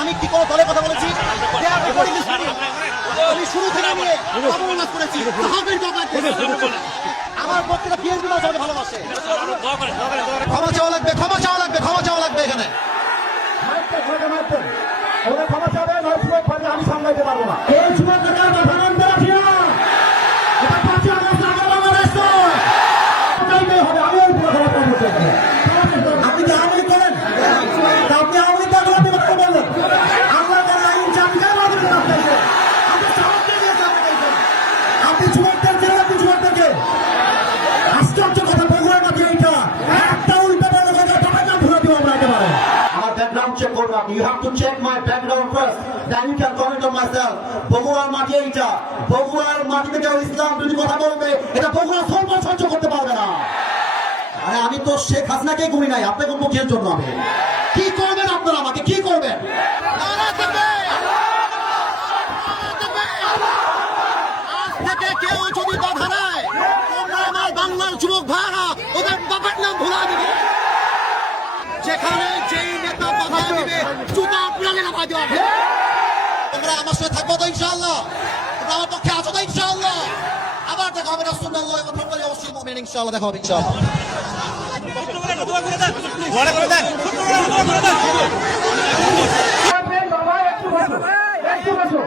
আমি কি কোনো দলের কথা বলেছি? আমি শুরু থেকে নিয়ে অবমাননা করেছি। আমার পক্ষে বিএনপি ভালোবাসে। ক্ষমা চাওয়া লাগবে, ক্ষমা চাওয়া লাগবে, ক্ষমা চাওয়া লাগবে এখানে। ক্ষমা চাওয়া আমি সামলাইতে পারবো না। এই যুবকরা মাথা নামতে রাখি না। এটা 5 আগস্ট আগে বাংলাদেশ নয়। চাইতে হবে, আমি ওই পুরো ক্ষমা করতে চাই। আপনি কি আওয়ামী লীগ করেন? আপনি আওয়ামী লীগ করেন, আপনি কথা বললেন। আমরা যারা আইন চাপিয়ে আমাদের আপনাকে আপনি সাহস দিয়ে আপনি যুবকদের জেলে, আপনি যুবকদেরকে আশ্চর্য কথা বগুড়ার মাঝে এইটা একটা উল্টো বড় কথা টাকা ঘুরে দিব আমরা একেবারে। আমার ব্যাকগ্রাউন্ড চেক করবো আপনি। You have to check my background first, then you can comment on myself. বগুড়ার মাটি এইটা, বগুড়ার মাটিতে কেউ ইসলাম যদি কথা বলবে এটা বগুড়া সহ্য করতে পারবে না। আরে আমি তো শেখ হাসিনাকে গুনি নাই, আপনি কোন মুখের জন্য আমি কি করবেন? আপনারা আমাকে কি করবেন? কেউ যদি বাধা দেয়, তোমরা আমার বাংলার যুবক ভাইরা ওদের বাবার নাম ভুলা দিবে। যেখানে যেই নেতা বাধা দিবে জুতা প্রাণে নামা দেওয়া হবে। তোমরা আমার সাথে থাকবো তো ইনশাআল্লাহ? তোমরা আমার পক্ষে আছো তো ইনশাআল্লাহ? আবার দেখা হবে রাসূলুল্লাহ ওয়া তাআলা অবশ্যই মুমিন ইনশাআল্লাহ দেখা হবে ইনশাআল্লাহ। বাবা একটু বসো, একটু বসো।